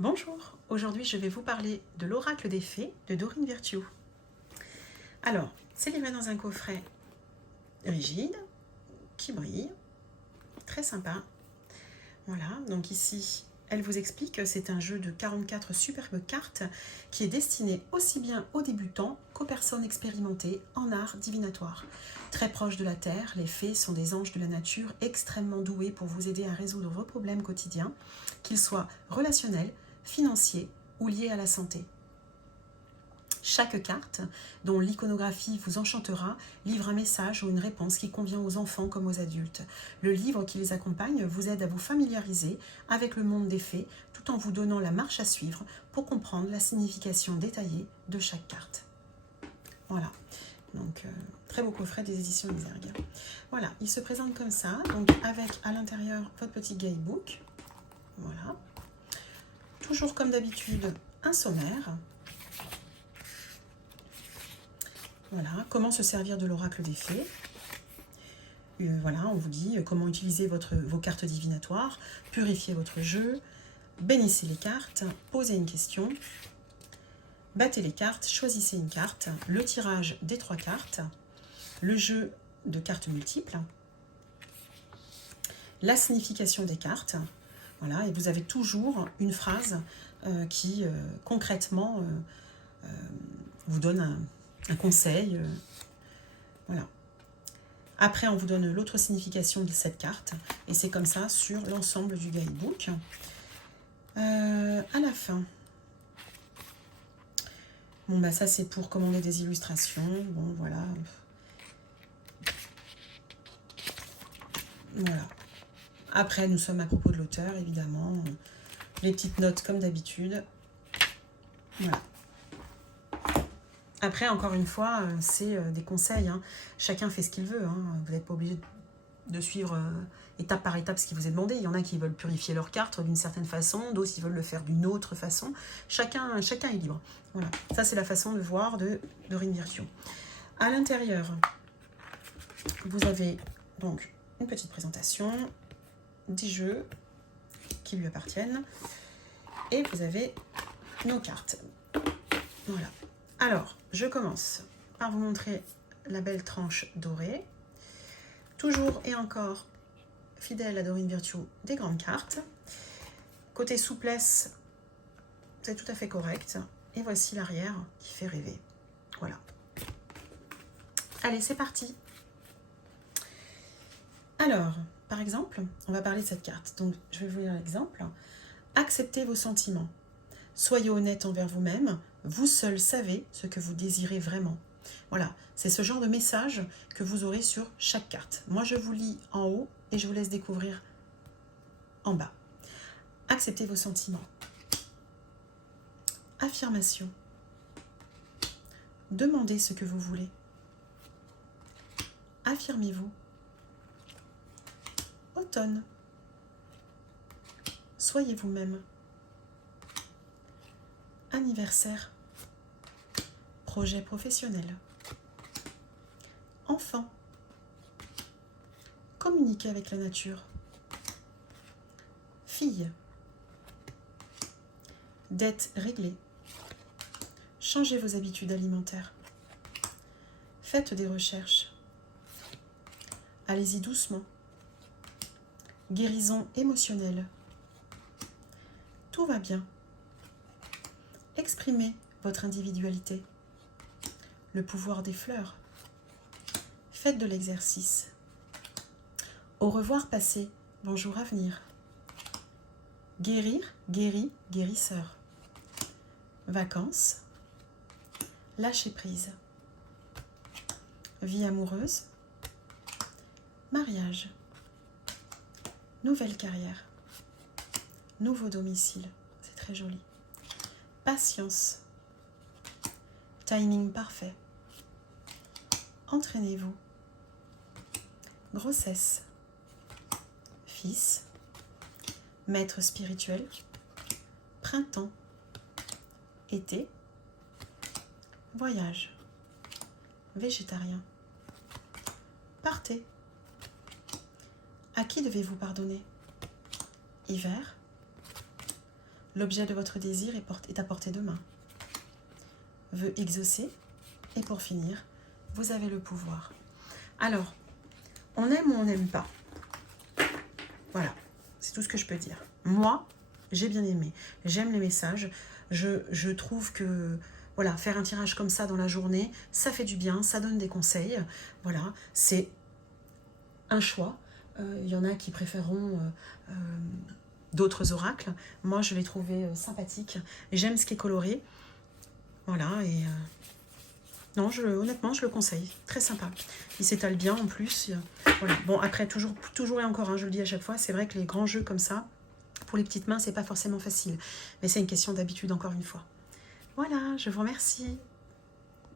Bonjour, aujourd'hui je vais vous parler de l'oracle des fées de Dorine Virtue. Alors, c'est livré dans un coffret rigide, qui brille, très sympa. Voilà, donc ici, elle vous explique que c'est un jeu de 44 superbes cartes qui est destiné aussi bien aux débutants qu'aux personnes expérimentées en art divinatoire. Très proche de la terre, les fées sont des anges de la nature extrêmement doués pour vous aider à résoudre vos problèmes quotidiens, qu'ils soient relationnels, financiers ou liés à la santé. Chaque carte, dont l'iconographie vous enchantera, livre un message ou une réponse qui convient aux enfants comme aux adultes. Le livre qui les accompagne vous aide à vous familiariser avec le monde des fées, tout en vous donnant la marche à suivre pour comprendre la signification détaillée de chaque carte. Voilà, donc très beau coffret des éditions Exergue. Voilà, il se présente comme ça, donc avec à l'intérieur votre petit guidebook. Voilà. Toujours comme d'habitude, un sommaire. Voilà, comment se servir de l'oracle des fées. Voilà, on vous dit comment utiliser vos cartes divinatoires, purifier votre jeu, bénissez les cartes, posez une question, battez les cartes, choisissez une carte, le tirage des 3 cartes, le jeu de cartes multiples, la signification des cartes. Voilà, et vous avez toujours une phrase qui concrètement vous donne un conseil. Voilà. Après, on vous donne l'autre signification de cette carte. Et c'est comme ça sur l'ensemble du guidebook. À la fin. Bon, bah ça, c'est pour commander des illustrations. Bon, voilà. Voilà. Après, nous sommes à propos de l'auteur, évidemment. Les petites notes comme d'habitude. Voilà. Après, encore une fois, c'est des conseils. Hein. Chacun fait ce qu'il veut. Hein. Vous n'êtes pas obligé de suivre étape par étape ce qui vous est demandé. Il y en a qui veulent purifier leurs cartes d'une certaine façon, d'autres qui veulent le faire d'une autre façon. Chacun est libre. Voilà. Ça, c'est la façon de voir de Dorine Virtue. À l'intérieur, vous avez donc une petite présentation, 10 jeux qui lui appartiennent. Et vous avez nos cartes. Voilà. Alors, je commence par vous montrer la belle tranche dorée. Toujours et encore fidèle à Dorine Virtue, des grandes cartes. Côté souplesse, c'est tout à fait correct. Et voici l'arrière qui fait rêver. Voilà. Allez, c'est parti. Alors, par exemple, on va parler de cette carte. Donc, je vais vous lire l'exemple. Acceptez vos sentiments. Soyez honnête envers vous-même. Vous seul savez ce que vous désirez vraiment. Voilà, c'est ce genre de message que vous aurez sur chaque carte. Moi, je vous lis en haut et je vous laisse découvrir en bas. Acceptez vos sentiments. Affirmation. Demandez ce que vous voulez. Affirmez-vous. Automne. Soyez vous-même. Anniversaire. Projet professionnel. Enfant. Communiquer avec la nature. Fille. Dette réglée. Changez vos habitudes alimentaires. Faites des recherches. Allez-y doucement. Guérison émotionnelle. Tout va bien. Exprimez votre individualité. Le pouvoir des fleurs. Faites de l'exercice. Au revoir passé, bonjour avenir. Guérir, guéri, guérisseur. Vacances. Lâcher prise. Vie amoureuse. Mariage. Nouvelle carrière. Nouveau domicile. C'est très joli. Patience. Timing parfait. Entraînez-vous. Grossesse. Fils. Maître spirituel. Printemps. Été. Voyage. Végétarien. Partez. À qui devez-vous pardonner? Hiver. L'objet de votre désir est à portée de main. Vœu exaucé. Et pour finir, vous avez le pouvoir. Alors, on aime ou on n'aime pas. Voilà, c'est tout ce que je peux dire. Moi, j'ai bien aimé. J'aime les messages. Je trouve que voilà, faire un tirage comme ça dans la journée, ça fait du bien, ça donne des conseils. Voilà, c'est un choix. Il y en a qui préféreront d'autres oracles. Moi, je l'ai trouvé sympathique. J'aime ce qui est coloré. Voilà, et non, honnêtement, je le conseille. Très sympa. Il s'étale bien en plus. Voilà. Bon, après, toujours et encore, hein, je le dis à chaque fois, c'est vrai que les grands jeux comme ça, pour les petites mains, c'est pas forcément facile. Mais c'est une question d'habitude, encore une fois. Voilà, je vous remercie.